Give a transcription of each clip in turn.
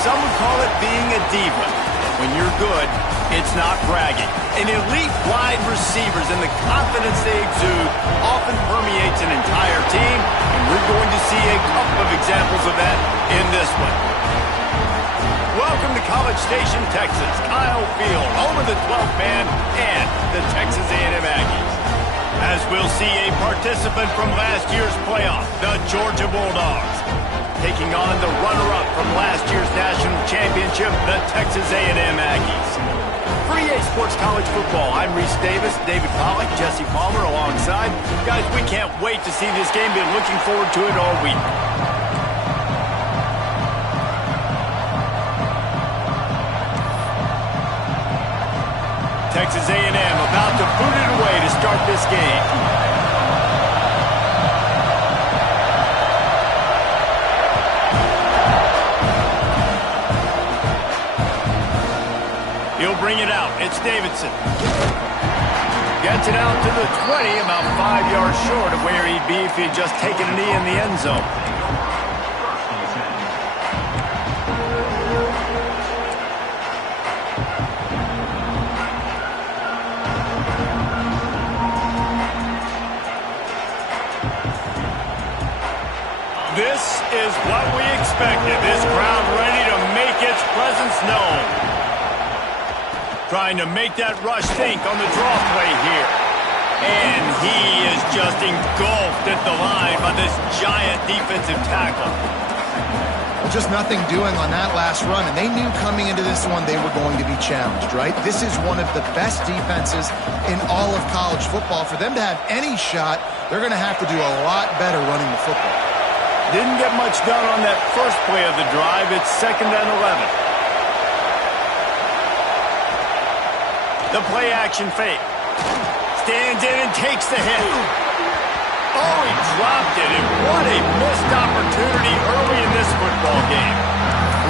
some would call it being a diva. When you're good, it's not bragging. And elite wide receivers and the confidence they exude often permeates an entire team, and we're going to see a couple of examples of that in this one. Welcome to College Station, Texas. Kyle Field, home of the 12th man and the Texas A&M Aggies. As we'll see a participant from last year's playoff, the Georgia Bulldogs, taking on the runner-up from last year's national championship, the Texas A&M Aggies. For EA Sports College Football, I'm Reese Davis, David Pollack, Jesse Palmer alongside. Guys, we can't wait to see this game. Been looking forward to it all week. Texas A&M about to boot it away to start this game. He'll bring it out. It's Davidson. Gets it out to the 20, about 5 yards short of where he'd be if he'd just taken a knee in the end zone. This is what we expected. This crowd ready to make its presence known. Trying to make that rush think on the draw play here. And he is just engulfed at the line by this giant defensive tackle. Just nothing doing on that last run, and they knew coming into this one they were going to be challenged, right? This is one of the best defenses in all of college football. For them to have any shot, they're going to have to do a lot better running the football. Didn't get much done on that first play of the drive. It's 2nd and 11. The play action fake. Stands in and takes the hit. Oh, he dropped it, and what a missed opportunity early in this football game.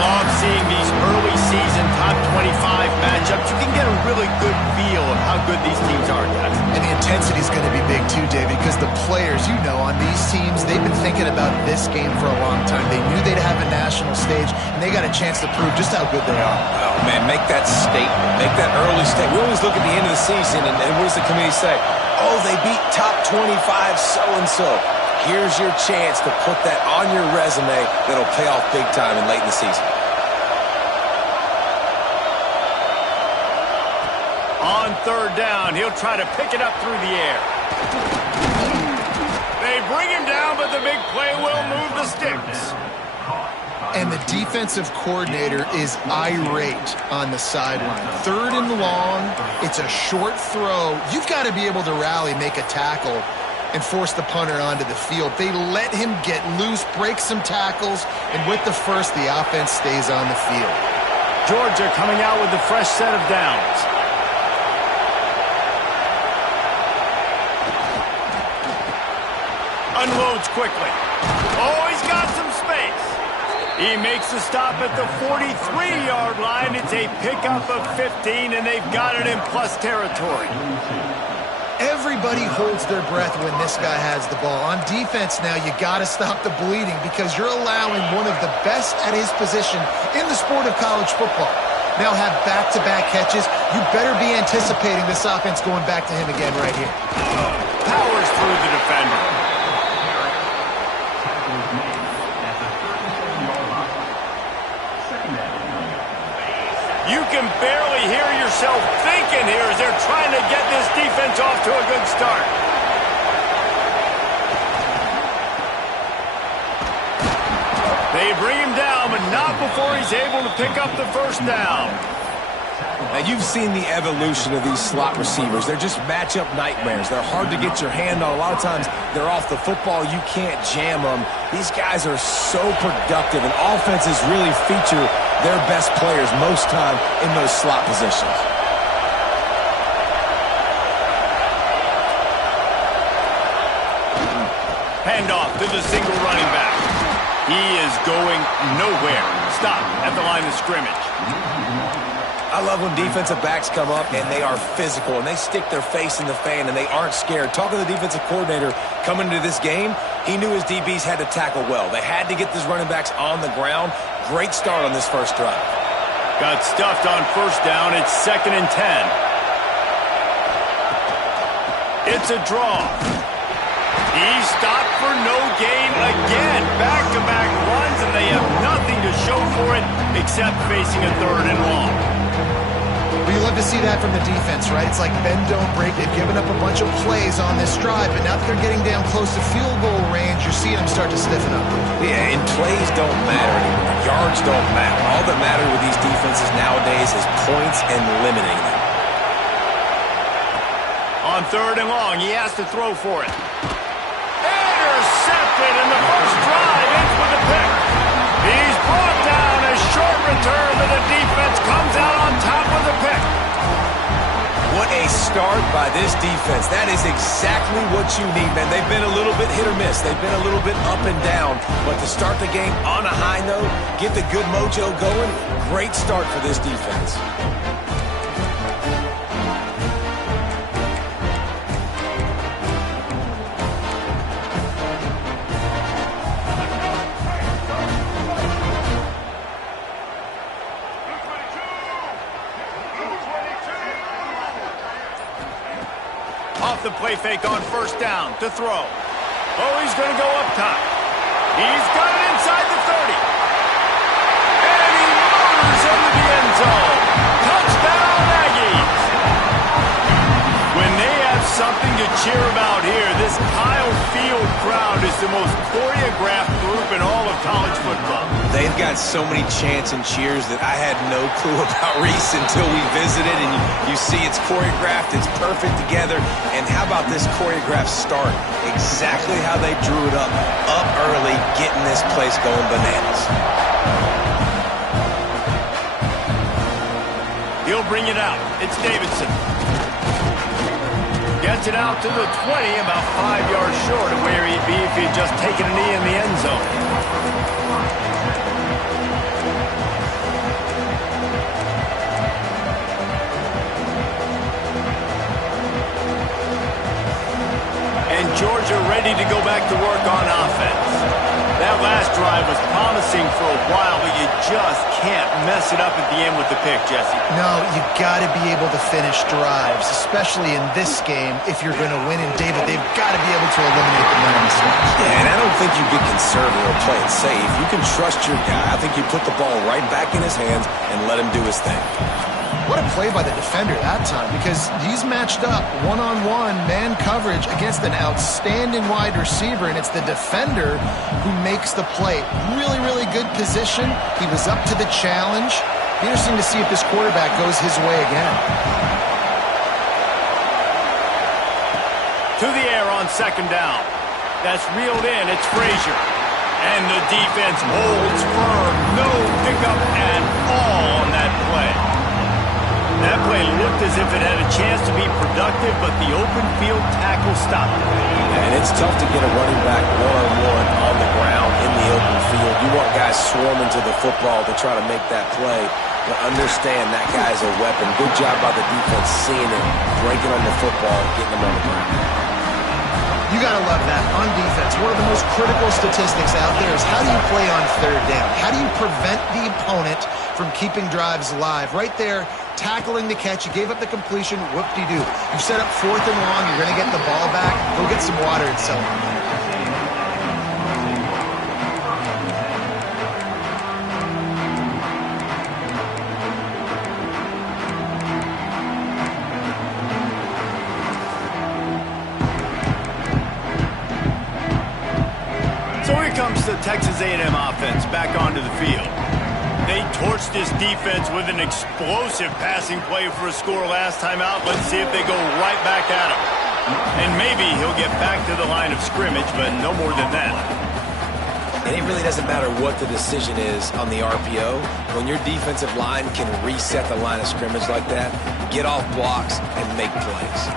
Love seeing these early season top 25 matchups. You can get a really good feel of how good these teams are, guys. And the intensity is going to be big too, David, because the players, you know, on these teams, they've been thinking about this game for a long time. They knew they'd have a national stage, and they got a chance to prove just how good they are. Oh, man, make that statement. Make that early statement. We always look at the end of the season, and what does the committee say? Oh, they beat top 25 so-and-so. Here's your chance to put that on your resume that'll pay off big time and late in the season. On 3rd down, he'll try to pick it up through the air. They bring him down, but the big play will move the sticks. And the defensive coordinator is irate on the sideline. 3rd and long, it's a short throw. You've got to be able to rally, make a tackle, and force the punter onto the field. They let him get loose, break some tackles, and with the first, the offense stays on the field. Georgia coming out with a fresh set of downs. Unloads quickly. Oh, he's got some space. He makes the stop at the 43-yard line. It's a pickup of 15, and they've got it in plus territory. Everybody holds their breath when this guy has the ball. On defense now, you got to stop the bleeding because you're allowing one of the best at his position in the sport of college football. Now have back-to-back catches. You better be anticipating this offense going back to him again right here. Powers through the defender. You can barely hear yourself thinking here as they're trying to get this defense off to a good start. They bring him down, but not before he's able to pick up the first down. Now, you've seen the evolution of these slot receivers. They're just matchup nightmares. They're hard to get your hand on. A lot of times, they're off the football. You can't jam them. These guys are so productive, and offenses really feature their best players most time in those slot positions. Handoff to the single running back. He is going nowhere. Stop at the line of scrimmage. I love when defensive backs come up and they are physical and they stick their face in the fan and they aren't scared. Talking to the defensive coordinator coming into this game, he knew his DBs had to tackle well. They had to get these running backs on the ground. Great start on this first drive. Got stuffed on first down. It's 2nd and 10. It's a draw. He's stopped for no gain again. Back-to-back runs, and they have nothing to show for it except facing a 3rd and long. Well, you love to see that from the defense, right? It's like bend, don't break. They've given up a bunch of plays on this drive, but now that they're getting down close to field goal range, you're seeing them start to stiffen up. Yeah, and plays don't matter anymore. Yards don't matter. All that matters with these defenses nowadays is points and limiting them. On 3rd and long, he has to throw for it. Intercepted, and the first drive ends with a pick. He's brought down, a short return, but the defense comes out on top with a pick. What a start by this defense. That is exactly what you need, man. They've been a little bit hit or miss. They've been a little bit up and down. But to start the game on a high note, get the good mojo going, great start for this defense. Off the play fake on first down to throw. Oh, he's going to go up top. He's got it inside the 30. And he motors into the end zone. Touchdown, Aggies. When they have something to cheer about here, this Kyle Field crowd is the most choreographed group in all of college football. They've got so many chants and cheers that I had no clue about Reese until we visited, and you see it's choreographed, it's perfect together. And how about this choreographed start? Exactly how they drew it up early, getting this place going bananas. He'll bring it out. It's Davidson. Gets it out to the 20, about 5 yards short of where he'd be if he'd just taken a knee in the end zone. And Georgia ready to go back to work on offense. That last drive was promising for a while, but you just can't mess it up at the end with the pick, Jesse. No, you got to be able to finish drives, especially in this game. If you're going to win, and David, they've got to be able to eliminate the mental mistakes. Yeah, and I don't think you get conservative or play it safe. You can trust your guy. I think you put the ball right back in his hands and let him do his thing. What a play by the defender that time, because he's matched up one-on-one man coverage against an outstanding wide receiver, and it's the defender who makes the play. Really, really good position. He was up to the challenge. Be interesting to see if this quarterback goes his way again. To the air on second down. That's reeled in. It's Frazier. And the defense holds firm. No pickup at all on that play. That play looked as if it had a chance to be productive, but the open field tackle stopped it. And it's tough to get a running back one-on-one on the ground in the open field. You want guys swarming to the football to try to make that play, but understand that guy's a weapon. Good job by the defense seeing it, breaking on the football, getting him on the ground. You got to love that on defense. One of the most critical statistics out there is how do you play on third down? How do you prevent the opponent from keeping drives alive? Right there, tackling the catch. You gave up the completion. Whoop-de-doo. You set up 4th and long. You're going to get the ball back. Go get some water and celebrate. So here comes the Texas A&M offense back onto the field. They torched this defense with an explosive passing play for a score last time out. Let's see if they go right back at him. And maybe he'll get back to the line of scrimmage, but no more than that. And it really doesn't matter what the decision is on the RPO. When your defensive line can reset the line of scrimmage like that, get off blocks and make plays.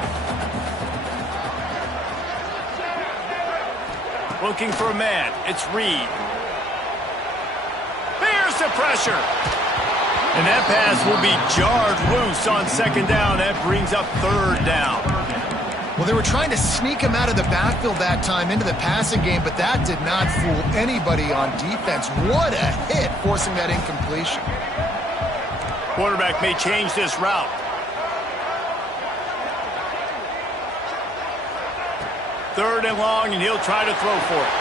Looking for a man. It's Reed. There's the pressure. And that pass will be jarred loose on second down. That brings up third down. Well, they were trying to sneak him out of the backfield that time into the passing game, but that did not fool anybody on defense. What a hit, forcing that incompletion. Quarterback may change this route. Third and long, and he'll try to throw for it.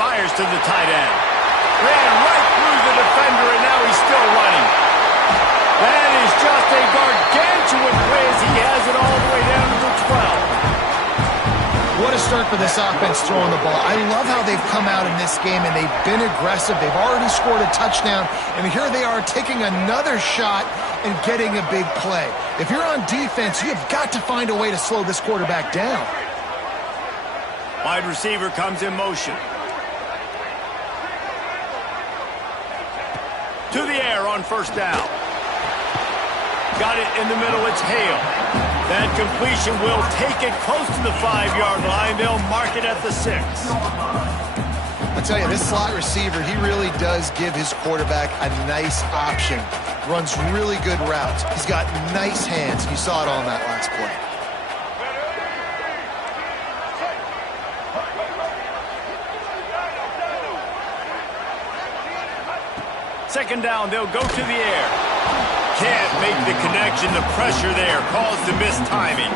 Fires to the tight end. Ran right through the defender, and now he's still running. That is just a gargantuan play as he has it all the way down to the 12. What a start for this offense throwing the ball. I love how they've come out in this game, and they've been aggressive. They've already scored a touchdown, and here they are taking another shot and getting a big play. If you're on defense, you've got to find a way to slow this quarterback down. Wide receiver comes in motion. To the air on first down. Got it in the middle. It's Hale. That completion will take it close to the 5-yard line. They'll mark it at the 6. I tell you, this slot receiver, he really does give his quarterback a nice option. Runs really good routes. He's got nice hands. You saw it on that last play. Second down, they'll go to the air. Can't make the connection. The pressure there caused the missed timing.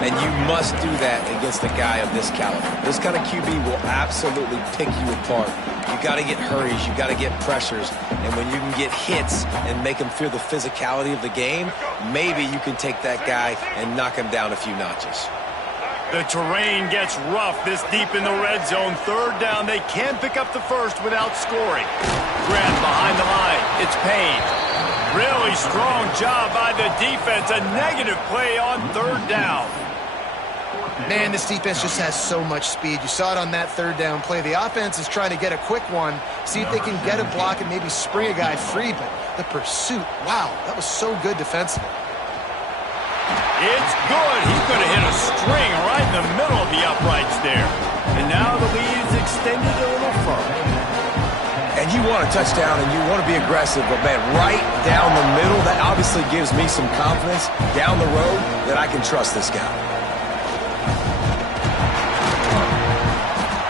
And you must do that against a guy of this caliber. This kind of QB will absolutely pick you apart. You got to get hurries. You got to get pressures. And when you can get hits and make him feel the physicality of the game, maybe you can take that guy and knock him down a few notches. The terrain gets rough this deep in the red zone. Third down, they can't pick up the first without scoring. Grant behind the line. It's Payne. Really strong job by the defense. A negative play on third down. Man, this defense just has so much speed. You saw it on that third down play. The offense is trying to get a quick one, see if they can get a block and maybe spring a guy free, but the pursuit, wow, that was so good defensively. It's good. He's going to hit a string right in the middle of the uprights there. And now the lead is extended a little further. And you want a touchdown and you want to be aggressive, but man, right down the middle, that obviously gives me some confidence down the road that I can trust this guy.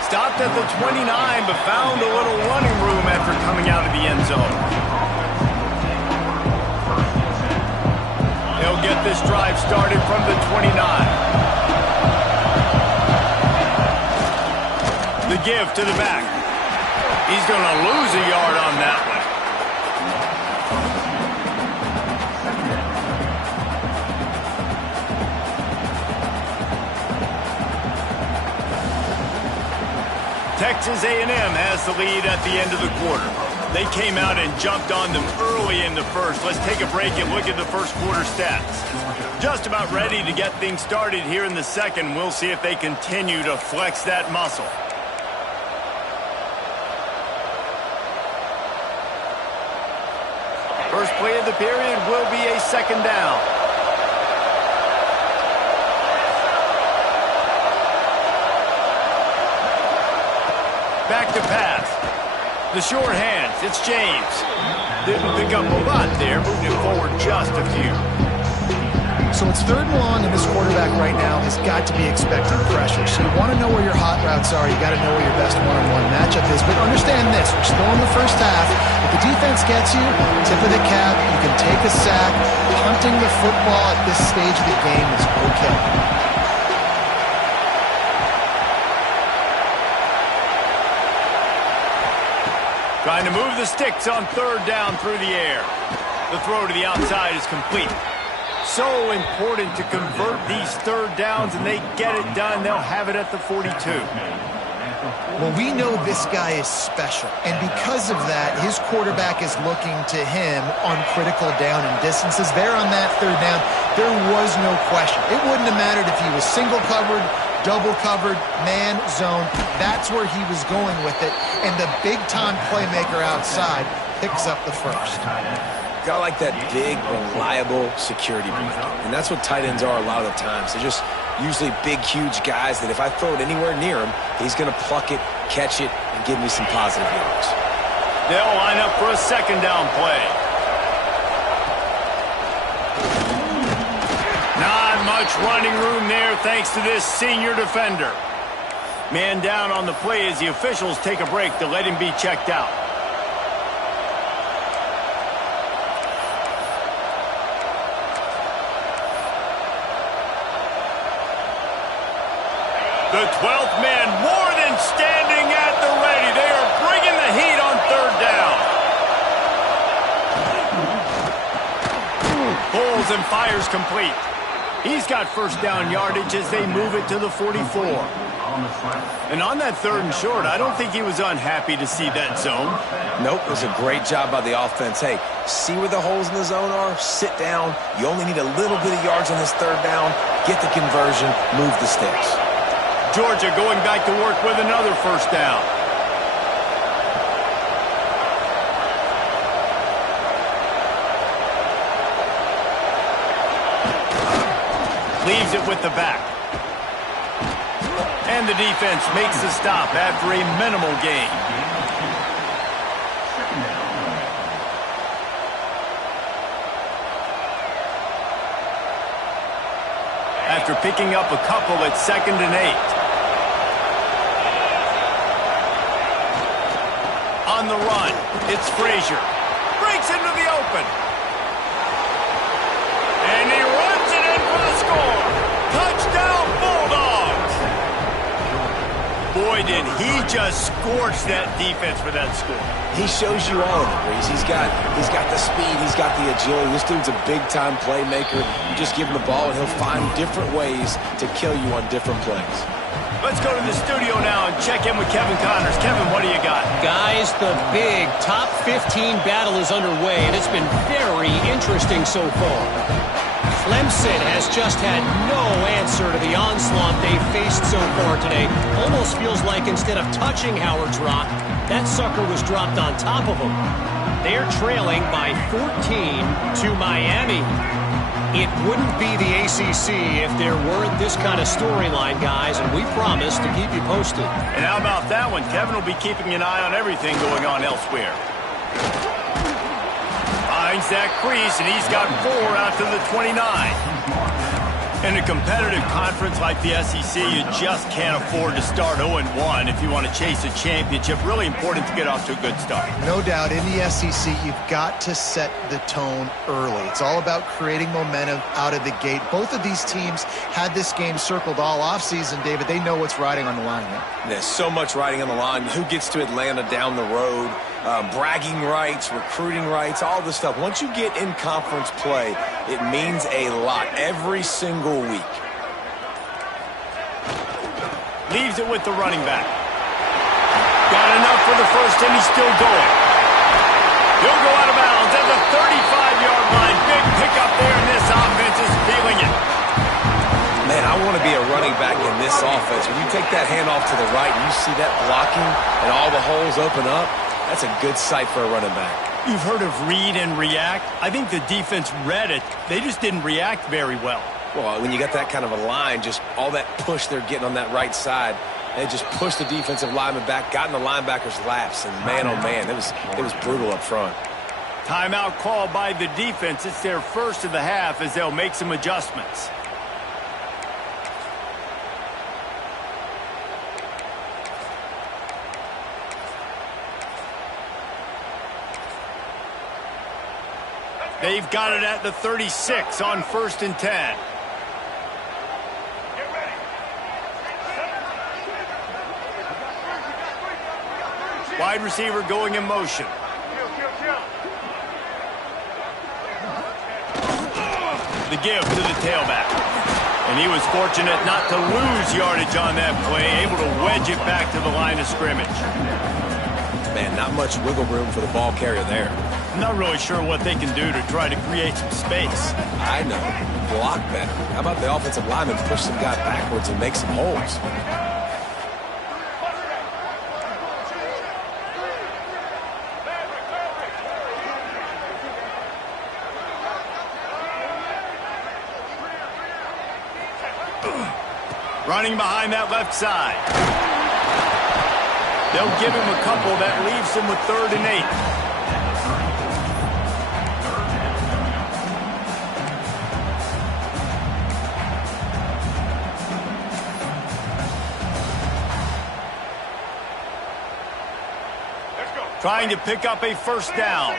Stopped at the 29, but found a little running room after coming out of the end zone. They'll get this drive started from the 29. The give to the back. He's going to lose a yard on that one. Texas A&M has the lead at the end of the quarter. They came out and jumped on them early in the first. Let's take a break and look at the first quarter stats. Just about ready to get things started here in the second. We'll see if they continue to flex that muscle. First play of the period will be a second down. Back to pass. The short hands, it's James. Didn't pick up a lot there, moved it forward just a few. So it's third and long, and this quarterback right now has got to be expecting pressure. So you want to know where your hot routes are. You got to know where your best one-on-one matchup is. But understand this, we're still in the first half. If the defense gets you, tip of the cap, you can take a sack. Punting the football at this stage of the game is okay. Trying to move the sticks on third down through the air. The throw to the outside is complete. So important to convert these third downs, and they get it done. They'll have it at the 42. Well, we know this guy is special, and because of that, his quarterback is looking to him on critical down and distances. There on that third down, there was no question. It wouldn't have mattered if he was single covered, double covered, man, zone. That's where he was going with it, and the big-time playmaker outside picks up the first. Got like that big, reliable security blanket. And that's what tight ends are a lot of the times. They're just usually big, huge guys that if I throw it anywhere near him, he's going to pluck it, catch it, and give me some positive yards. They'll line up for a second down play. Not much much running room there thanks to this senior defender. Man down on the play as the officials take a break to let him be checked out. The 12th man more than standing at the ready. They are bringing the heat on third down. Pulls and fires complete. He's got first down yardage as they move it to the 44. And on that third and short, I don't think he was unhappy to see that zone. Nope, it was a great job by the offense. Hey, see where the holes in the zone are? Sit down. You only need a little bit of yards on this third down. Get the conversion, move the sticks. Georgia going back to work with another first down. Leaves it with the back. And the defense makes the stop after a minimal gain. After picking up a couple at 2nd and 8. On the run, it's Frazier. Breaks into the open. And he runs it in for the score. Touchdown, Bulldogs. Boy, did he just scorch that defense for that score. He shows you all of it, Reese. He's got the speed. He's got the agility. This dude's a big-time playmaker. You just give him the ball, and he'll find different ways to kill you on different plays. Let's go to the studio now and check in with Kevin Connors. Kevin, what do you got? Guys, the big top 15 battle is underway, and it's been very interesting so far. Clemson has just had no answer to the onslaught they've faced so far today. Almost feels like instead of touching Howard's Rock, that sucker was dropped on top of him. They're trailing by 14 to Miami. It wouldn't be the ACC if there weren't this kind of storyline, guys, and we promise to keep you posted. And how about that one? Kevin will be keeping an eye on everything going on elsewhere. Finds that crease, and he's got 4 out to the 29. In a competitive conference like the SEC, you just can't afford to start 0-1 if you want to chase a championship. Really important to get off to a good start. No doubt, in the SEC, you've got to set the tone early. It's all about creating momentum out of the gate. Both of these teams had this game circled all offseason, David. They know what's riding on the line here. There's so much riding on the line. Who gets to Atlanta down the road? Bragging rights, recruiting rights, all this stuff. Once you get in conference play, it means a lot every single week. Leaves it with the running back. Got enough for the first, and he's still going. He'll go out of bounds at the 35-yard line. Big pickup there, and this offense is feeling it. Man, I want to be a running back in this offense. When you take that handoff to the right and you see that blocking and all the holes open up, that's a good sight for a running back. You've heard of read and react. I think the defense read it. They just didn't react very well. Well, when you got that kind of a line, just all that push they're getting on that right side, they just pushed the defensive lineman back, got in the linebacker's laps, and man, oh man, it was brutal up front. Timeout called by the defense. It's their first of the half as they'll make some adjustments. They've got it at the 36 on 1st and 10. Wide receiver going in motion. The give to the tailback. And he was fortunate not to lose yardage on that play, able to wedge it back to the line of scrimmage. Man, not much wiggle room for the ball carrier there. I'm not really sure what they can do to try to create some space. I know. Block better. How about the offensive lineman push some guy backwards and make some holes? Running behind that left side. They'll give him a couple. That leaves him with 3rd and 8. Trying to pick up a first down.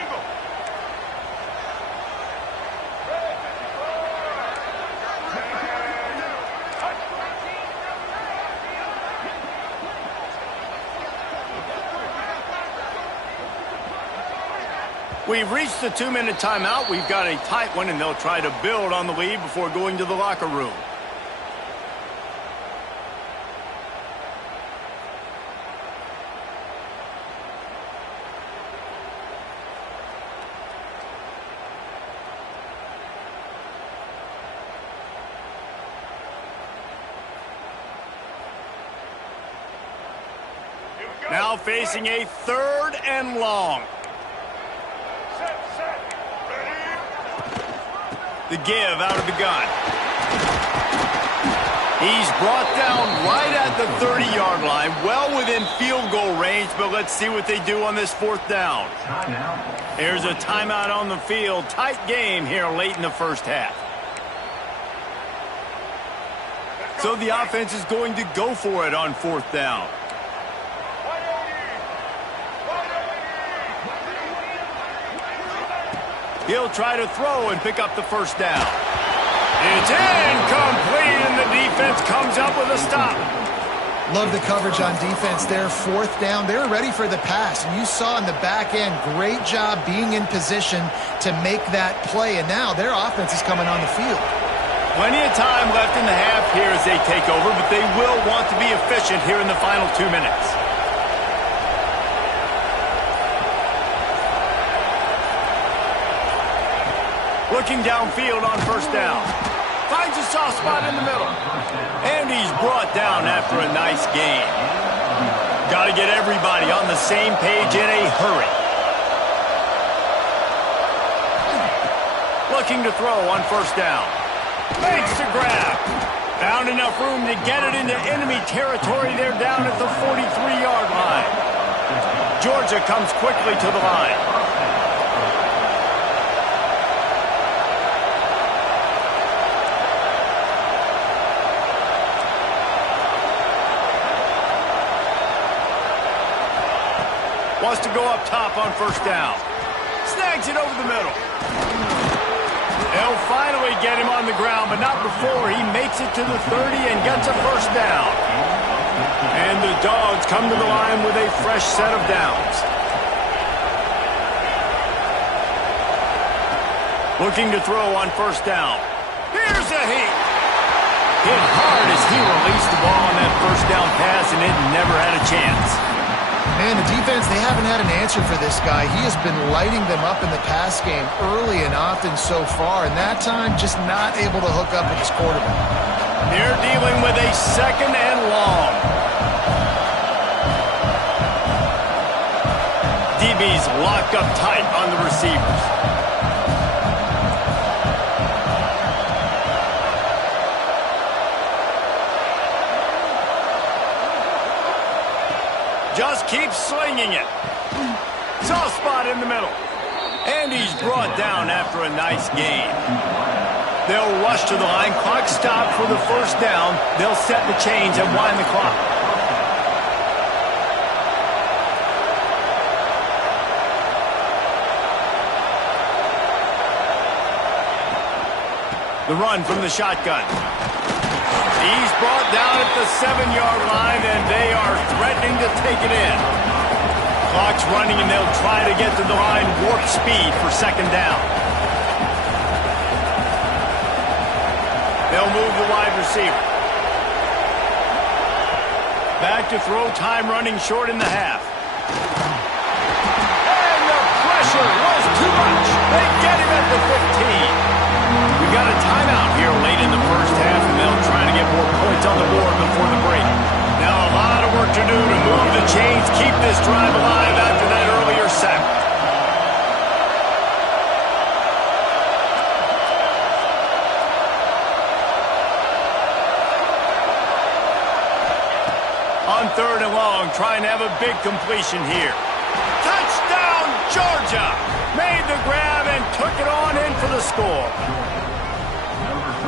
We've reached the 2-minute timeout. We've got a tight one, and they'll try to build on the lead before going to the locker room. Now facing a 3rd and long. The give out of the gun. He's brought down right at the 30-yard line, well within field goal range, but let's see what they do on this 4th down. There's a timeout on the field. Tight game here late in the first half. So the offense is going to go for it on 4th down. He'll try to throw and pick up the first down. It's incomplete, and the defense comes up with a stop. Love the coverage on defense there. 4th down. They're ready for the pass. And you saw in the back end, great job being in position to make that play. And now their offense is coming on the field. Plenty of time left in the half here as they take over, but they will want to be efficient here in the final 2 minutes. Looking downfield on first down. Finds a soft spot in the middle. And he's brought down after a nice gain. Got to get everybody on the same page in a hurry. Looking to throw on first down. Makes the grab. Found enough room to get it into enemy territory. They're down at the 43-yard line. Georgia comes quickly to the line. Wants to go up top on first down. Snags it over the middle. They'll finally get him on the ground, but not before he makes it to the 30 and gets a first down. And the Dogs come to the line with a fresh set of downs. Looking to throw on first down. Here's a heat. Hit hard as he released the ball on that first down pass, and it never had a chance. Man, the defense, they haven't had an answer for this guy. He has been lighting them up in the pass game early and often so far, and that time just not able to hook up with his quarterback. They're dealing with a 2nd and long. DB's locked up tight on the receivers. Just keeps slinging it. Soft spot in the middle. And he's brought down after a nice gain. They'll rush to the line. Clock stopped for the first down. They'll set the chains and wind the clock. The run from the shotgun. He's brought down at the 7-yard line, and they are threatening to take it in. Clock's running, and they'll try to get to the line warp speed for 2nd down. They'll move the wide receiver. Back to throw, time running short in the half. And the pressure was too much. They get him at the 15. We got a timeout here late in the first half, and they'll try to get more points on the board before the break. Now a lot of work to do to move the chains, keep this drive alive after that earlier sack. On 3rd and long, trying to have a big completion here. Touchdown, Georgia! Made the grab and took it on in for the score.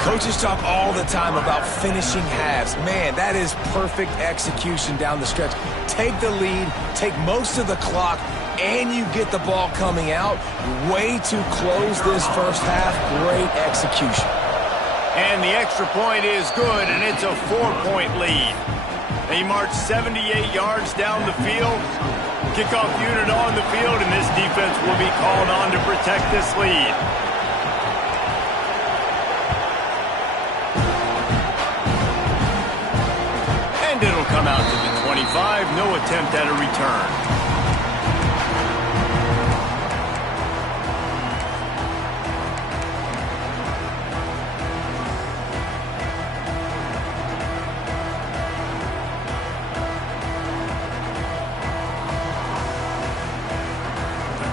Coaches talk all the time about finishing halves. Man, that is perfect execution down the stretch. Take the lead, take most of the clock, and you get the ball coming out. Way to close this first half. Great execution. And the extra point is good, and it's a 4-point lead. They march 78 yards down the field. Kickoff unit on the field, and this defense will be called on to protect this lead. And it'll come out to the 25. No attempt at a return.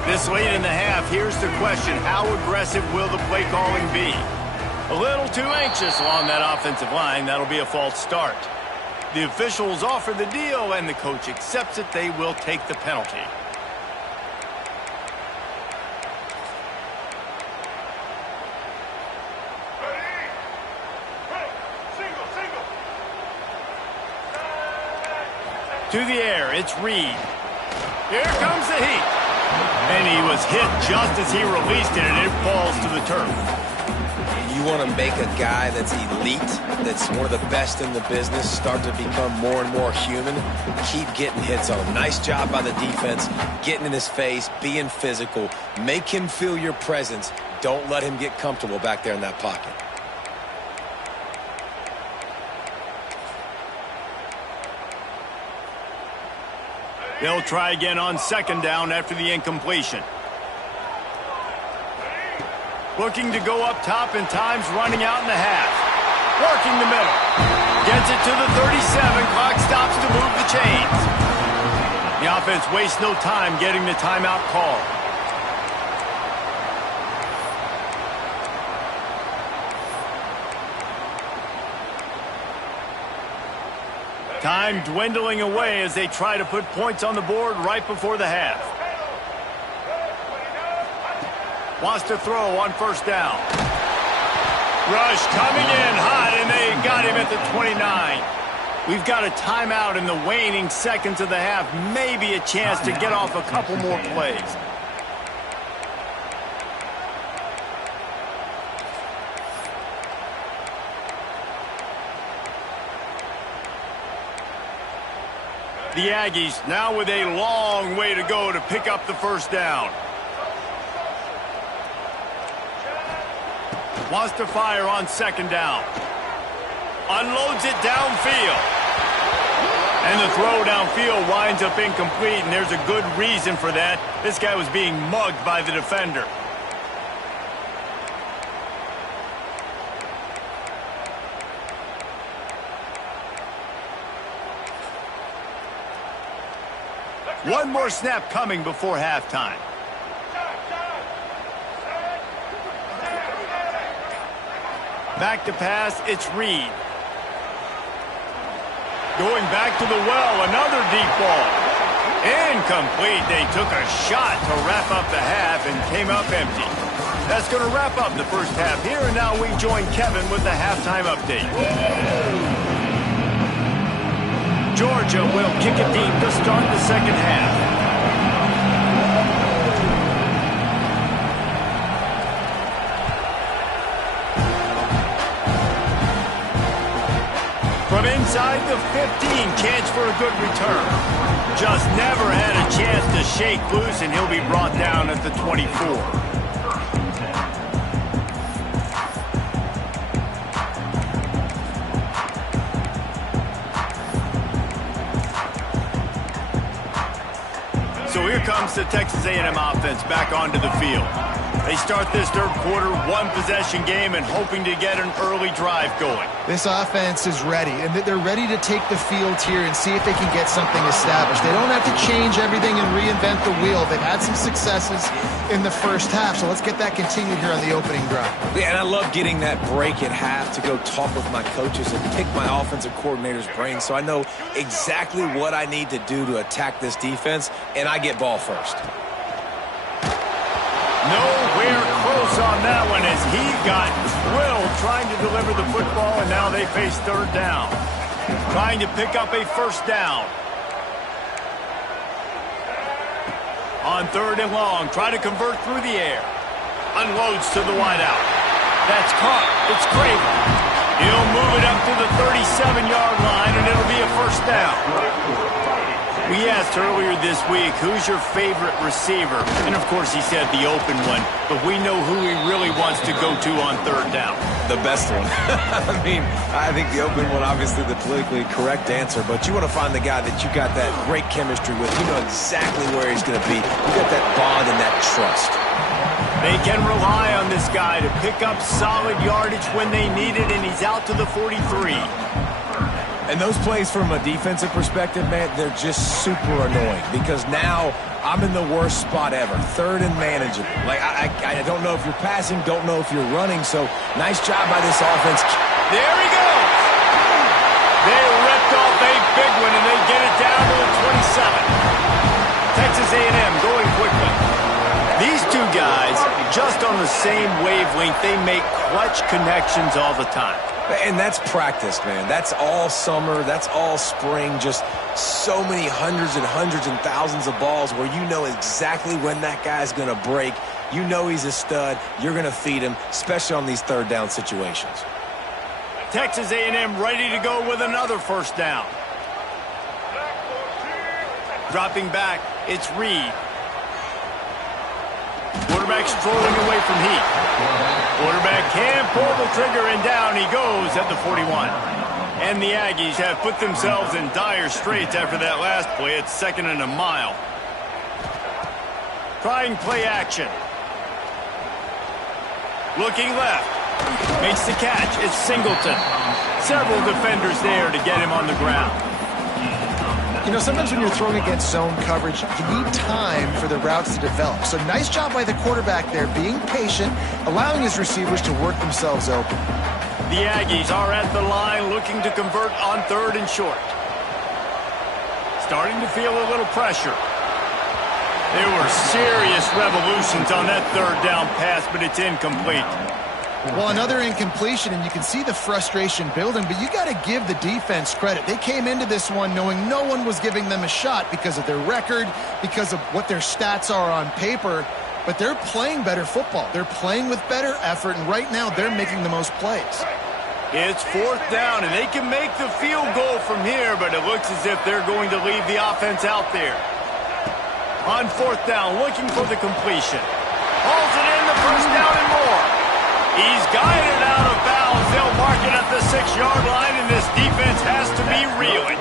This late in the half, here's the question: how aggressive will the play calling be? A little too anxious along that offensive line. That'll be a false start. The officials offer the deal, and the coach accepts it. They will take the penalty. To the air, it's Reed. Here comes the heat. And he was hit just as he released it, and it falls to the turf. You want to make a guy that's elite, that's one of the best in the business, start to become more and more human. Keep getting hits on him. Nice job by the defense, getting in his face, being physical. Make him feel your presence. Don't let him get comfortable back there in that pocket. They'll try again on second down after the incompletion. Looking to go up top, and time's running out in the half. Working the middle. Gets it to the 37. Clock stops to move the chains. The offense wastes no time getting the timeout call. Time dwindling away as they try to put points on the board right before the half. Wants to throw on first down. Rush coming in hot, and they got him at the 29. We've got a timeout in the waning seconds of the half. Maybe a chance to get off a couple more plays. The Aggies now with a long way to go to pick up the first down. Wants to fire on second down. Unloads it downfield. And the throw downfield winds up incomplete, and there's a good reason for that. This guy was being mugged by the defender. One more snap coming before halftime. Back to pass, it's Reed. Going back to the well, another deep ball. Incomplete. They took a shot to wrap up the half and came up empty. That's going to wrap up the first half here, and now we join Kevin with the halftime update. Georgia will kick it deep to start the second half. From inside the 15, chance for a good return. Just never had a chance to shake loose, and he'll be brought down at the 24. So here comes the Texas A&M offense back onto the field. They start this third quarter, one-possession game, and hoping to get an early drive going. This offense is ready, and they're ready to take the field here and see if they can get something established. They don't have to change everything and reinvent the wheel. They've had some successes in the first half, so let's get that continued here on the opening drive. Yeah, and I love getting that break at half to go talk with my coaches and pick my offensive coordinator's brain so I know exactly what I need to do to attack this defense, and I get ball first. Nowhere close on that one as he got thrilled trying to deliver the football, and now they face third down. Trying to pick up a first down. On 3rd and long, try to convert through the air. Unloads to the wideout. That's caught. It's Craven. He'll move it up to the 37-yard line, and it'll be a first down. We asked earlier this week, who's your favorite receiver? And, of course, he said the open one, but we know who he really wants to go to on 3rd down. The best one. I mean, I think the open one, obviously the politically correct answer, but you want to find the guy that you got that great chemistry with. You know exactly where he's going to be. You got that bond and that trust. They can rely on this guy to pick up solid yardage when they need it, and he's out to the 43. And those plays from a defensive perspective, man, they're just super annoying because now I'm in the worst spot ever. 3rd and manageable. Like, I don't know if you're passing, don't know if you're running, so nice job by this offense. There he goes. They ripped off a big one, and they get it down to the 27. Texas A&M going quickly. These two guys, just on the same wavelength, they make clutch connections all the time. And that's practice, man. That's all summer. That's all spring. Just so many hundreds and thousands of balls where you know exactly when that guy's going to break. You know he's a stud. You're going to feed him, especially on these 3rd down situations. Texas A&M ready to go with another first down. Dropping back, it's Reed. Quarterback strolling away from heat. Quarterback can't pull the trigger, and down he goes at the 41. And the Aggies have put themselves in dire straits after that last play. It's 2nd and a mile. Trying play action. Looking left. Makes the catch. It's Singleton. Several defenders there to get him on the ground. You know, sometimes when you're throwing against zone coverage, you need time for the routes to develop. So nice job by the quarterback there, being patient, allowing his receivers to work themselves open. The Aggies are at the line looking to convert on 3rd and short. Starting to feel a little pressure. There were serious revolutions on that 3rd down pass, but it's incomplete. Well, another incompletion, and you can see the frustration building, but you got to give the defense credit. They came into this one knowing no one was giving them a shot because of their record, because of what their stats are on paper, but they're playing better football. They're playing with better effort, and right now they're making the most plays. It's 4th down, and they can make the field goal from here, but it looks as if they're going to leave the offense out there. On 4th down, looking for the completion. Hauls it in, the first down and more. He's guided out of bounds. They'll mark it at the 6-yard line, and this defense has to be reeling.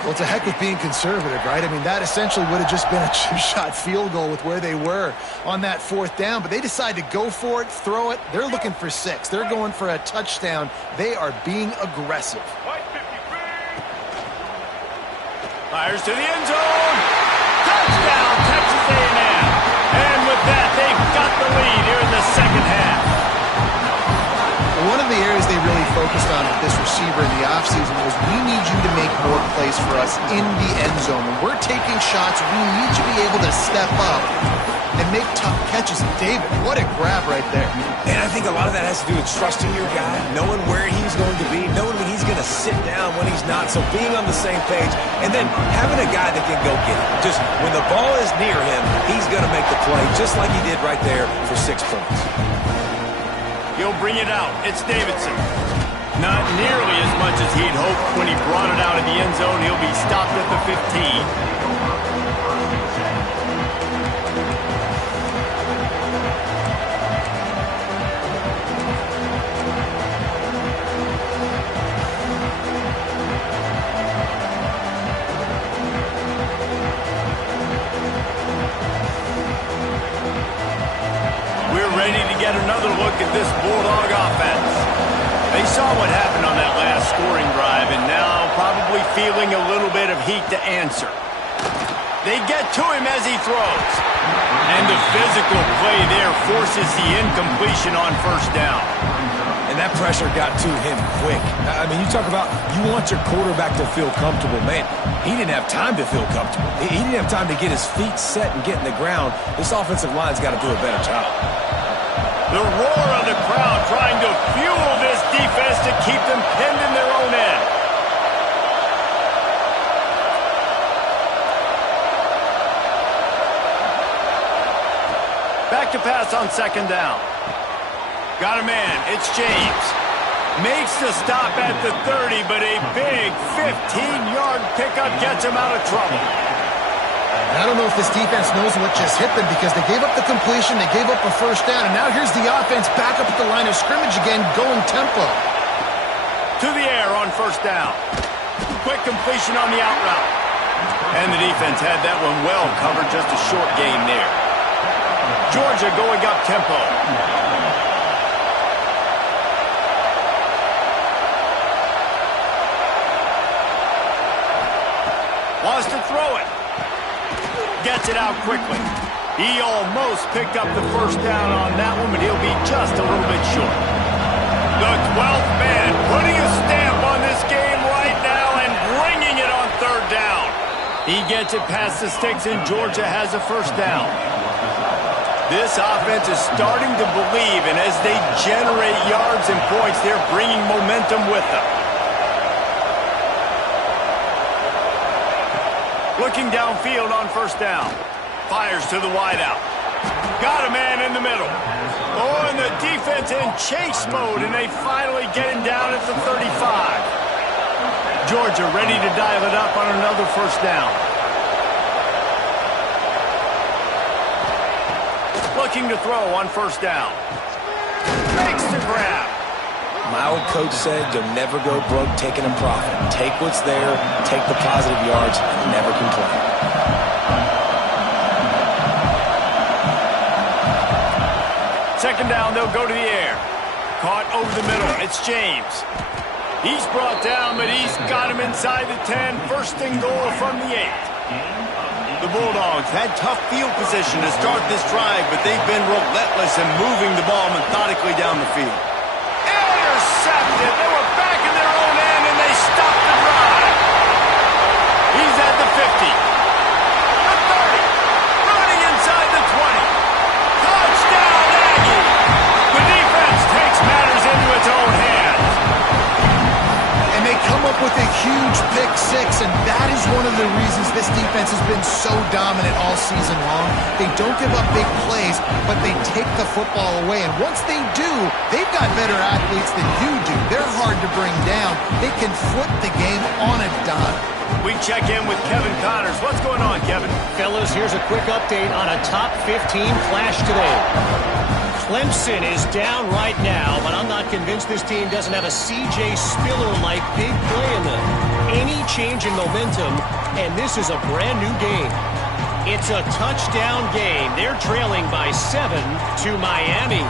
Well, it's a heck with being conservative, right? I mean, that essentially would have just been a chip-shot field goal with where they were on that 4th down, but they decide to go for it, throw it. They're looking for 6. They're going for a touchdown. They are being aggressive. Fires to the end zone. Touchdown, Texas A&M. And with that, they've got the lead here in the 2nd half. One of the areas they really focused on with this receiver in the offseason was we need you to make more plays for us in the end zone. When we're taking shots, we need you to be able to step up and make tough catches. And David, what a grab right there. And I think a lot of that has to do with trusting your guy, knowing where he's going to be, knowing when he's going to sit down, when he's not. So being on the same page, and then having a guy that can go get it. Just when the ball is near him, he's going to make the play, just like he did right there for 6 points. He'll bring it out. It's Davidson. Not nearly as much as he'd hoped when he brought it out of the end zone. He'll be stopped at the 15. Ready to get another look at this Bulldog offense. They saw what happened on that last scoring drive, and now probably feeling a little bit of heat to answer. They get to him as he throws. And the physical play there forces the incompletion on 1st down. And that pressure got to him quick. I mean, you talk about you want your quarterback to feel comfortable. Man, he didn't have time to feel comfortable. He didn't have time to get his feet set and get in the ground. This offensive line's got to do a better job. The roar of the crowd trying to fuel this defense to keep them pinned in their own end. to pass on second down. Got a man. It's James. Makes the stop at the 30, but a big 15-yard pickup gets him out of trouble. I don't know if this defense knows what just hit them because they gave up the completion, they gave up a first down, and now here's the offense back up at the line of scrimmage again, going tempo. To the air on first down. Quick completion on the out route. And the defense had that one well covered, just a short gain there. Georgia going up tempo. Wants to throw it. Gets it out quickly. He almost picked up the first down on that one, but he'll be just a little bit short. The 12th man putting a stamp on this game right now and bringing it on third down. He gets it past the sticks, and Georgia has a first down. This offense is starting to believe, and as they generate yards and points, they're bringing momentum with them. Looking downfield on first down. Fires to the wideout. Got a man in the middle. Oh, and the defense in chase mode, and they finally get him down at the 35. Georgia ready to dial it up on another first down. Looking to throw on first down. Makes the grab. My old coach said you'll never go broke taking a profit. Take what's there, take the positive yards, and never complain. Second down, they'll go to the air. Caught over the middle. It's James. He's brought down, but he's got him inside the 10. First and goal from the 8. The Bulldogs had tough field position to start this drive, but they've been relentless in moving the ball methodically down the field. Intercepted. They were back in their own end, and they stopped the drive. He's at the 50. The 30. Running inside the 20. Touchdown, Aggie. The defense takes matters into its own hands. And they come up with a huge pick six, and that is one of the reasons this defense has been so dominant all season long. They don't give up big plays, but they take the football away. And once they do, they've got better athletes than you do. They're hard to bring down. They can flip the game on a dime. We check in with Kevin Connors. What's going on, Kevin? Fellas, here's a quick update on a top 15 flash today. Clemson is down right now, but I'm not convinced this team doesn't have a C.J. Spiller-like big play in them. Any change in momentum, and this is a brand new game. It's a touchdown game. They're trailing by 7 to Miami.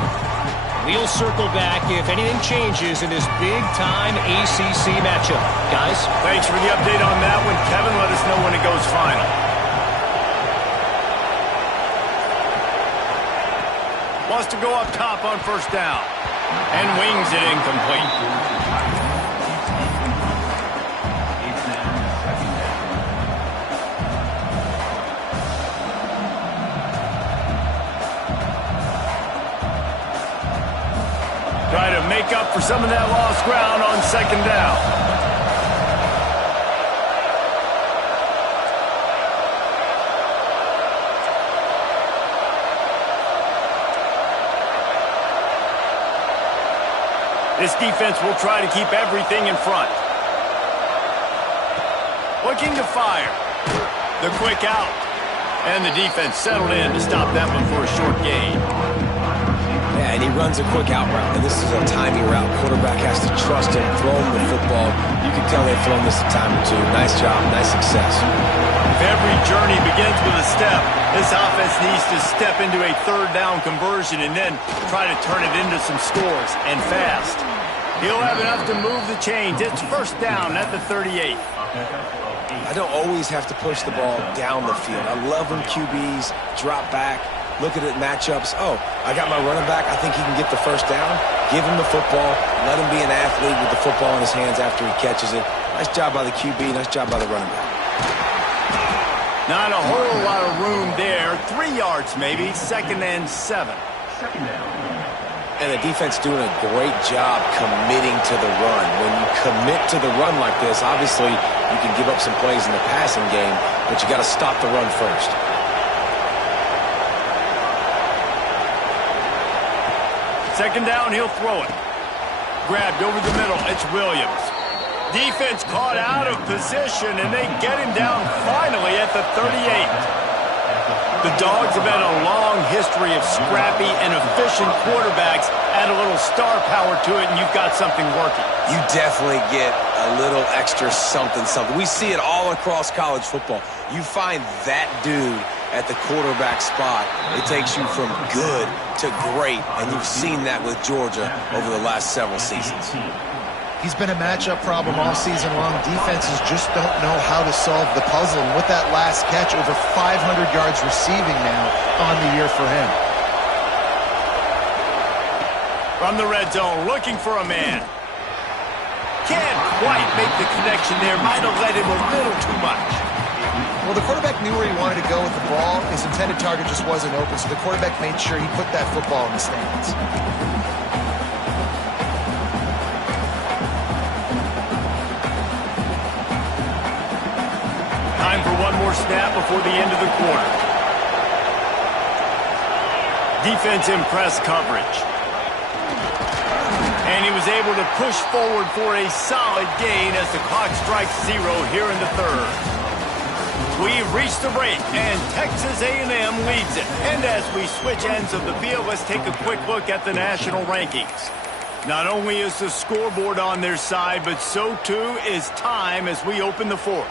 We'll circle back if anything changes in this big-time ACC matchup. Guys? Thanks for the update on that one. Kevin, let us know when it goes final. Wants to go up top on first down. And wings it incomplete. Try to make up for some of that lost ground on second down. This defense will try to keep everything in front. Looking to fire. The quick out. And the defense settled in to stop that one for a short gain. Yeah, and he runs a quick out route, and this is a timing route. Quarterback has to trust him, throw him the football. You can tell they've thrown this a time or two. Nice job, nice success. If every journey begins with a step, this offense needs to step into a third down conversion and then try to turn it into some scores, and fast. He'll have enough to move the chains. It's first down at the 38. I don't always have to push the ball down the field. I love when QBs drop back, look at it matchups. Oh, I got my running back. I think he can get the first down. Give him the football. Let him be an athlete with the football in his hands after he catches it. Nice job by the QB. Nice job by the running back. Not a whole lot of room there. 3 yards maybe. Second and 7. And the defense doing a great job committing to the run. When you commit to the run like this, obviously you can give up some plays in the passing game, but you got to stop the run first. Second down, he'll throw it. Grabbed over the middle. It's Williams. Defense caught out of position, and they get him down finally at the 38. The Dogs have had a long history of scrappy and efficient quarterbacks. Add a little star power to it, and you've got something working. You definitely get a little extra something. We see it all across college football. You find that dude at the quarterback spot, it takes you from good to great, and you've seen that with Georgia over the last several seasons. He's been a matchup problem all season long. Defenses just don't know how to solve the puzzle. And with that last catch, over 500 yards receiving now on the year for him. From the red zone, looking for a man. Can't quite make the connection there. Might have led him a little too much. Well, the quarterback knew where he wanted to go with the ball. His intended target just wasn't open, so the quarterback made sure he put that football in the stands. Time for one more snap before the end of the quarter. Defense in press coverage. And he was able to push forward for a solid gain as the clock strikes 0 here in the third. We've reached the break, and Texas A&M leads it. And as we switch ends of the field, let's take a quick look at the national rankings. Not only is the scoreboard on their side, but so too is time as we open the fourth.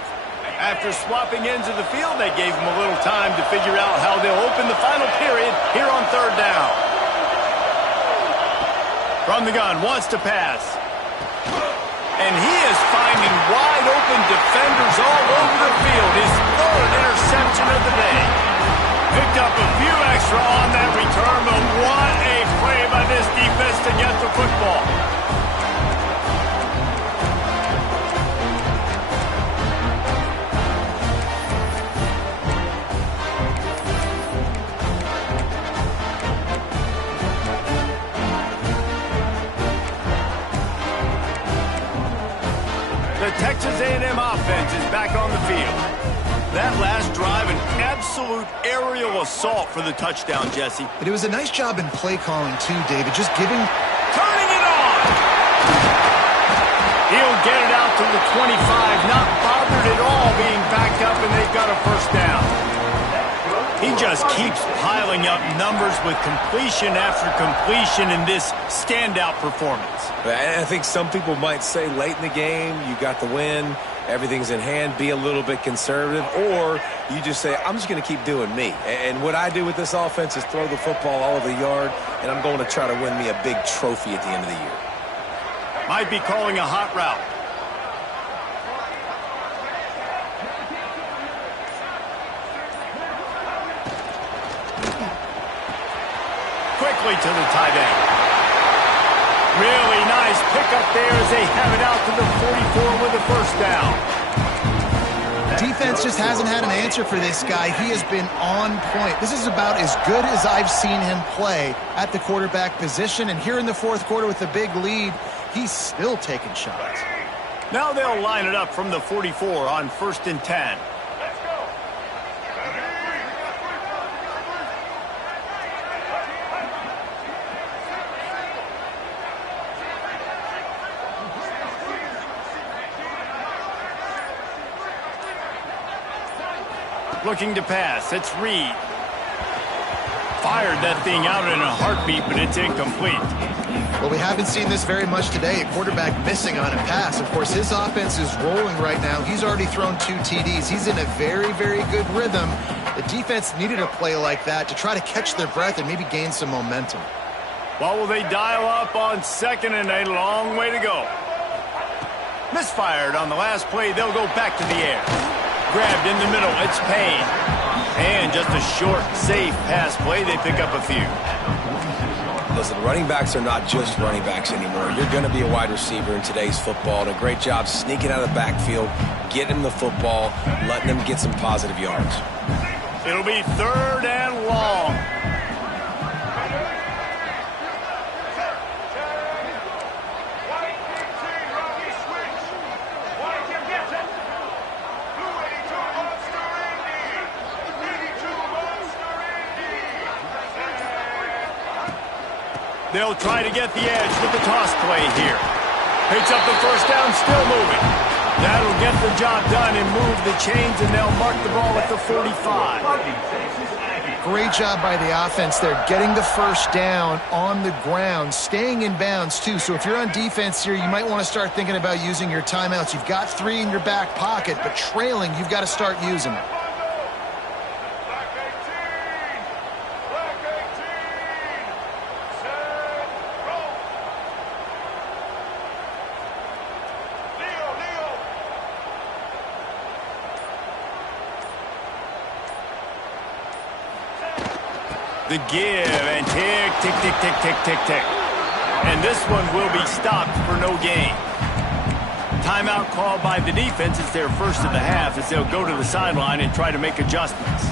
After swapping ends of the field, they gave them a little time to figure out how they'll open the final period here on third down. From the gun, wants to pass. And he is finding wide open defenders all over the field. His third interception of the day. Picked up a few extra on that return, but what a play by this defense to get the football. The Texas A&M offense is back on the field. That last drive, an absolute aerial assault for the touchdown, Jesse. But it was a nice job in play calling, too, David. Just giving... Turning it on! He'll get it out to the 25, not bothered at all being backed up, and they've got a first down. He just keeps piling up numbers with completion after completion in this standout performance. I think some people might say late in the game, you got the win, everything's in hand, be a little bit conservative, or you just say, I'm just going to keep doing me. And what I do with this offense is throw the football all over the yard, and I'm going to try to win me a big trophy at the end of the year. Might be calling a hot route. Quickly to the tight end. Really nice pickup there as they have it out to the 44 with a first down. Defense just hasn't had an answer for this guy. He has been on point. This is about as good as I've seen him play at the quarterback position. And here in the fourth quarter with a big lead, he's still taking shots. Now they'll line it up from the 44 on 1st and 10. Looking to pass. It's Reed. Fired that thing out in a heartbeat, but it's incomplete. Well, we haven't seen this very much today. A quarterback missing on a pass. Of course, his offense is rolling right now. He's already thrown 2 TDs. He's in a very, very good rhythm. The defense needed a play like that to try to catch their breath and maybe gain some momentum. Well, will they dial up on second and a long way to go? Misfired on the last play. They'll go back to the air. Grabbed in the middle. It's Payne. And just a short, safe pass play. They pick up a few. Listen, running backs are not just running backs anymore. You're going to be a wide receiver in today's football. And a great job sneaking out of the backfield, getting him the football, letting them get some positive yards. It'll be 3rd and long. They'll try to get the edge with the toss play here. Picks up the first down, still moving. That'll get the job done and move the chains, and they'll mark the ball at the 45. Great job by the offense there, getting the first down on the ground, staying in bounds too. So if you're on defense here, you might want to start thinking about using your timeouts. You've got 3 in your back pocket, but trailing, you've got to start using them. The give and tick, tick, tick, tick, tick, tick, tick. And this one will be stopped for no gain. Timeout called by the defense. It's their first of the half as they'll go to the sideline and try to make adjustments.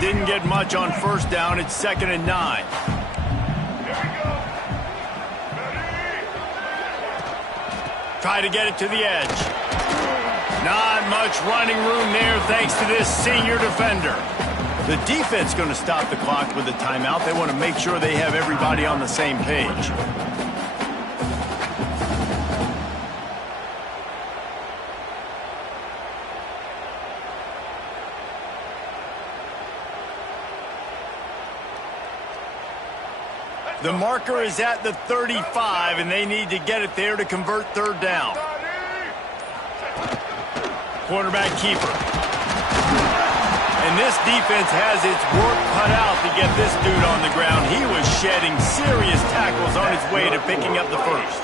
Didn't get much on first down. It's 2nd and 9. Try to get it to the edge. Not much running room there thanks to this senior defender. The defense going to stop the clock with a timeout. They want to make sure they have everybody on the same page. The marker is at the 35, and they need to get it there to convert 3rd down. Quarterback keeper. And this defense has its work cut out to get this dude on the ground. He was shedding serious tackles on his way to picking up the first.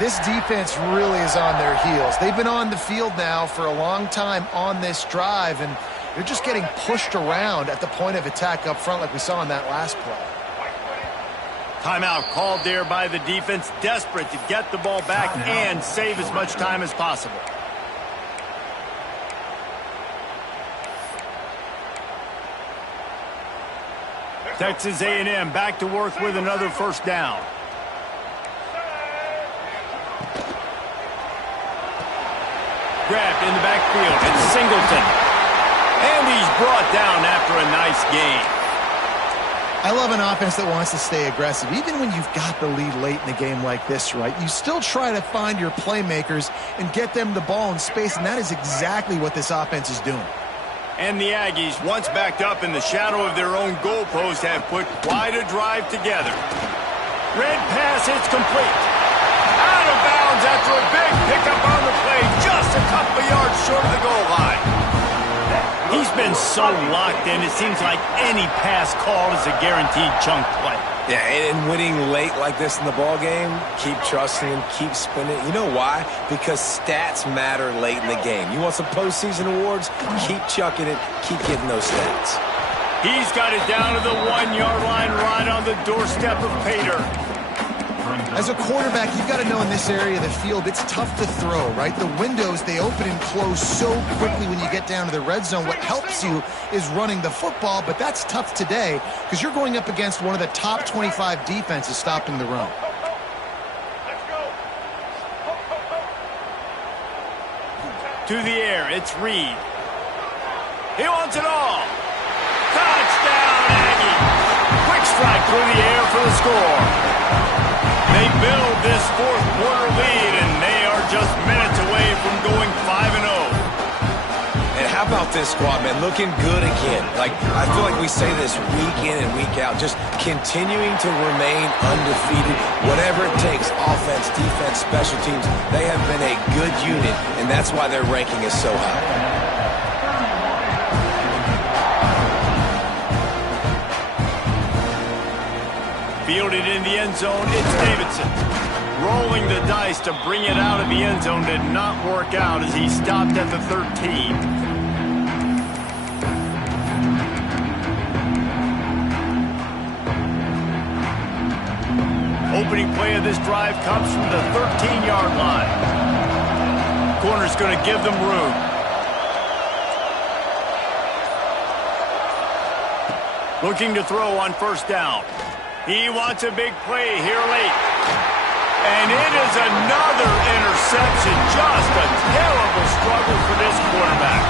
This defense really is on their heels. They've been on the field now for a long time on this drive, and they're just getting pushed around at the point of attack up front like we saw in that last play. Timeout called there by the defense, desperate to get the ball back and save as much time as possible. Texas A&M back to work with another first down. Grabbed in the backfield, it's Singleton. And he's brought down after a nice gain. I love an offense that wants to stay aggressive. Even when you've got the lead late in a game like this, right, you still try to find your playmakers and get them the ball in space, and that is exactly what this offense is doing. And the Aggies, once backed up in the shadow of their own goalpost, have put quite a drive together. Red pass, it's complete. Out of bounds after a big pickup on the play, just a couple of yards short of the goal line. He's been so locked in, it seems like any pass call is a guaranteed chunk play. Yeah, and winning late like this in the ball game, keep trusting him, keep spinning. You know why? Because stats matter late in the game. You want some postseason awards? Keep chucking it, keep getting those stats. He's got it down to the 1-yard line, right on the doorstep of Pater. As a quarterback, you've got to know in this area of the field, it's tough to throw, right? The windows, they open and close so quickly when you get down to the red zone. What helps you is running the football, but that's tough today because you're going up against one of the top 25 defenses stopping the run. To the air, it's Reed. He wants it all. Touchdown, Aggie. Quick strike through the air for the score. They build this fourth quarter lead, and they are just minutes away from going 5-0. And how about this squad, man? Looking good again. Like, I feel like we say this week in and week out, just continuing to remain undefeated. Whatever it takes, offense, defense, special teams, they have been a good unit, and that's why their ranking is so high. Fielded in the end zone, it's Davidson. Rolling the dice to bring it out of the end zone did not work out as he stopped at the 13. Opening play of this drive comes from the 13-yard line. Corner's going to give them room. Looking to throw on first down. He wants a big play here late. And it is another interception. Just a terrible struggle for this quarterback.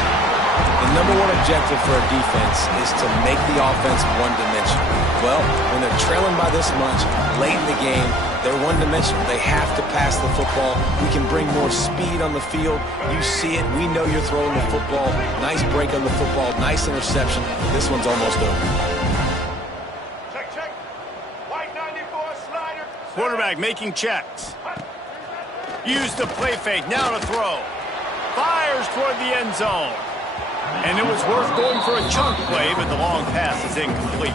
The number one objective for a defense is to make the offense one-dimensional. Well, when they're trailing by this much, late in the game, they're one-dimensional. They have to pass the football. We can bring more speed on the field. You see it. We know you're throwing the football. Nice break on the football. Nice interception. This one's almost over. Check. White 94 slider. Quarterback making checks. Use the play fake. Now to throw. Fires toward the end zone. And it was worth going for a chunk play, but the long pass is incomplete.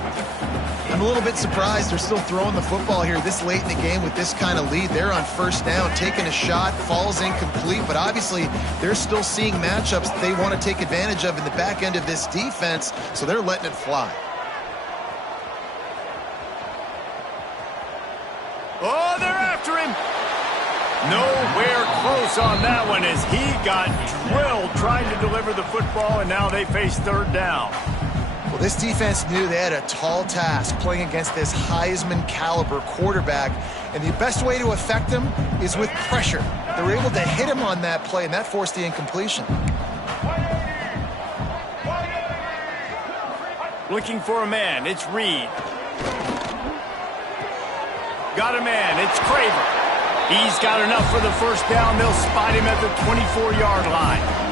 I'm a little bit surprised they're still throwing the football here this late in the game with this kind of lead. They're on first down, taking a shot, falls incomplete, but obviously they're still seeing matchups that they want to take advantage of in the back end of this defense, so they're letting it fly. Oh, they're after him. Nowhere close on that one as he got drilled trying to deliver the football, and now they face third down. Well, this defense knew they had a tall task playing against this Heisman caliber quarterback, and the best way to affect him is with pressure. They were able to hit him on that play, and that forced the incompletion. Looking for a man. It's Reed. Got a man. It's Craver. He's got enough for the first down. They'll spot him at the 24-yard line.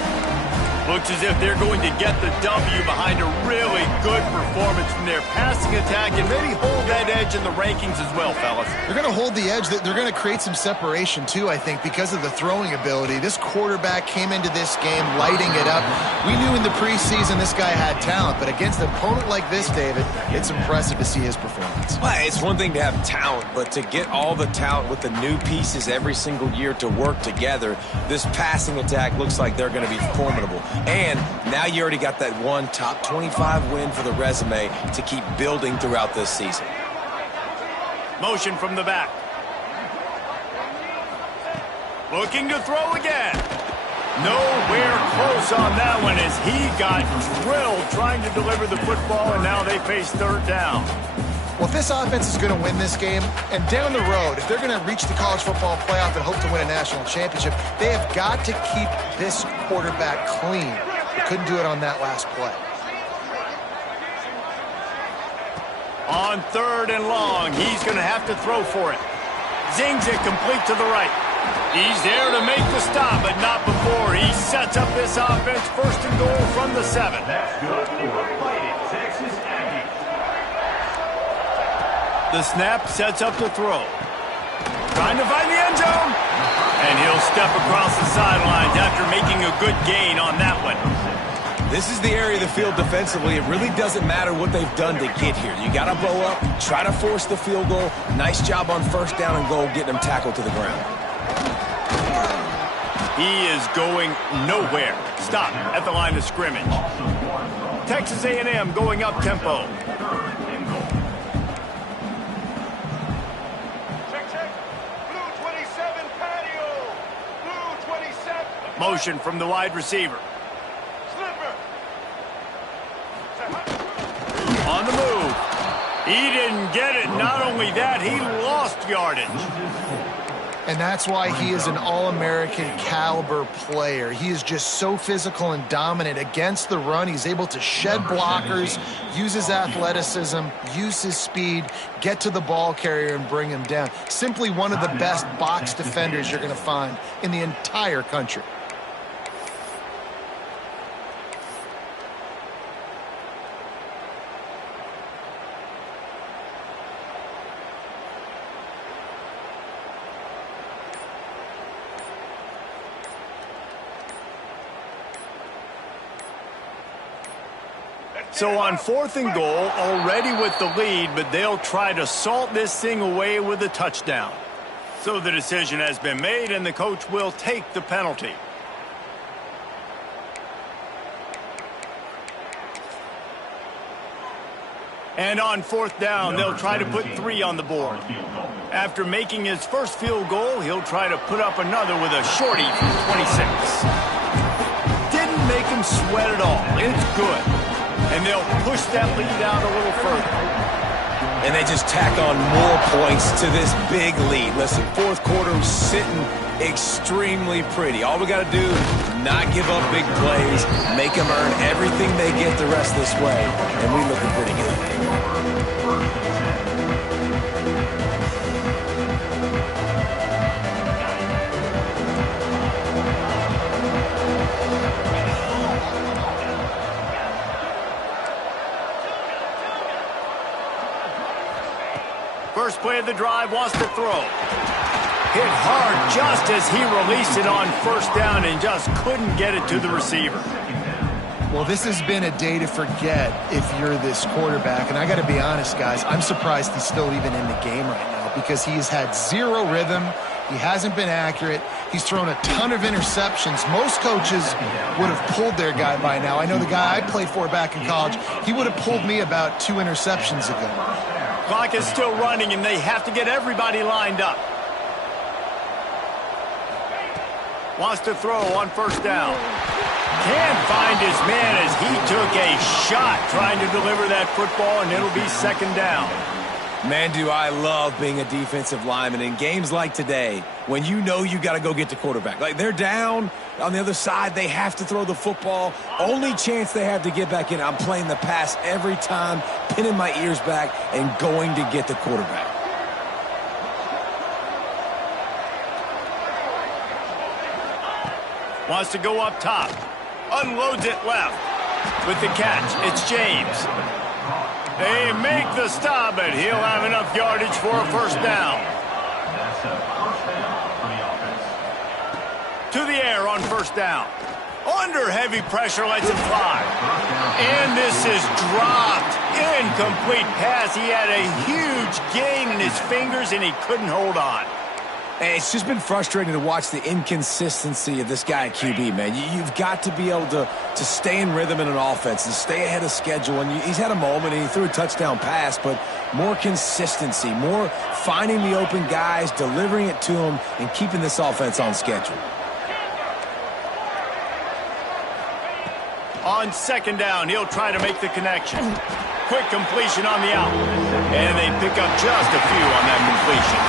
Looks as if they're going to get the W behind a really good performance from their passing attack and maybe hold that edge in the rankings as well, fellas. They're going to hold the edge. They're going to create some separation, too, I think, because of the throwing ability. This quarterback came into this game lighting it up. We knew in the preseason this guy had talent, but against an opponent like this, David, it's impressive to see his performance. Well, it's one thing to have talent, but to get all the talent with the new pieces every single year to work together, this passing attack looks like they're going to be formidable. And now you already got that one top 25 win for the resume to keep building throughout this season. Motion from the back. Looking to throw again. Nowhere close on that one as he got drilled trying to deliver the football, and now they face third down. Well, if this offense is going to win this game, and down the road, if they're going to reach the college football playoff and hope to win a national championship, they have got to keep this quarterback clean. They couldn't do it on that last play. On third and long, he's going to have to throw for it. Zings it complete to the right. He's there to make the stop, but not before. He sets up this offense first and goal from the 7. That's good for Fighting Texas Aggies. The snap sets up the throw. Trying to find the end zone. And he'll step across the sidelines after making a good gain on that one. This is the area of the field defensively. It really doesn't matter what they've done to get here. You got to bow up, try to force the field goal. Nice job on first down and goal, getting them tackled to the ground. He is going nowhere. Stop at the line of scrimmage. Texas A&M going up tempo. Motion from the wide receiver. On the move. He didn't get it. Not only that, he lost yardage. And that's why he is an All-American caliber player. He is just so physical and dominant against the run. He's able to shed blockers, use his athleticism, use his speed, get to the ball carrier and bring him down. Simply one of the best box defenders you're going to find in the entire country. So on fourth and goal, already with the lead, but they'll try to salt this thing away with a touchdown. So the decision has been made, and the coach will take the penalty. And on fourth down, they'll try to put 3 on the board. After making his first field goal, he'll try to put up another with a shorty from 26. Didn't make him sweat at all. It's good. And they'll push that lead out a little further. and they just tack on more points to this big lead. Listen, fourth quarter sitting extremely pretty. All we got to do, not give up big plays, make them earn everything they get the rest of this way, and we looking pretty good. First play of the drive, wants to throw. Hit hard just as he released it on first down and just couldn't get it to the receiver. Well, this has been a day to forget if you're this quarterback. And I got to be honest, guys, I'm surprised he's still even in the game right now because he has had zero rhythm. He hasn't been accurate. He's thrown a ton of interceptions. Most coaches would have pulled their guy by now. I know the guy I played for back in college, he would have pulled me about 2 interceptions ago. Clock is still running, and they have to get everybody lined up. Wants to throw on first down. Can't find his man as he took a shot trying to deliver that football, and it'll be second down. Man, do I love being a defensive lineman in games like today when you know you got to go get the quarterback. Like, they're down on the other side. They have to throw the football. Only chance they have to get back in. I'm playing the pass every time, pinning my ears back and going to get the quarterback. Wants to go up top. Unloads it left. With the catch, it's James. They make the stop, and he'll have enough yardage for a first down. To the air on first down. Under heavy pressure, lets it fly. And this is dropped. Incomplete pass. He had a huge gain in his fingers, and he couldn't hold on. And it's just been frustrating to watch the inconsistency of this guy at QB, man. You've got to be able to stay in rhythm in an offense and stay ahead of schedule. And he's had a moment, and he threw a touchdown pass, but more consistency, more finding the open guys, delivering it to them, and keeping this offense on schedule. On second down, he'll try to make the connection. Quick completion on the out. And they pick up just a few on that completion.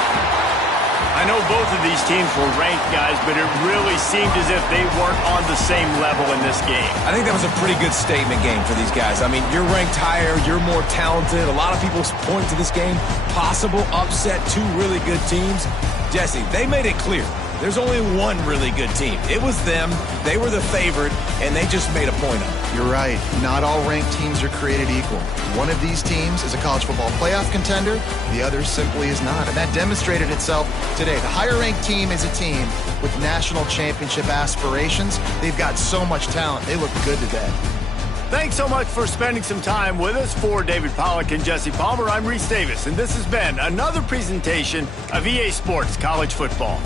I know both of these teams were ranked, guys, but it really seemed as if they weren't on the same level in this game. I think that was a pretty good statement game for these guys. I mean, you're ranked higher, you're more talented. A lot of people point to this game, possible upset, 2 really good teams. Jesse, they made it clear. There's only one really good team. It was them. They were the favorite, and they just made a point of it. You're right. Not all ranked teams are created equal. One of these teams is a college football playoff contender. The other simply is not. And that demonstrated itself today. The higher-ranked team is a team with national championship aspirations. They've got so much talent. They look good today. Thanks so much for spending some time with us. For David Pollack and Jesse Palmer, I'm Reese Davis, and this has been another presentation of EA Sports College Football.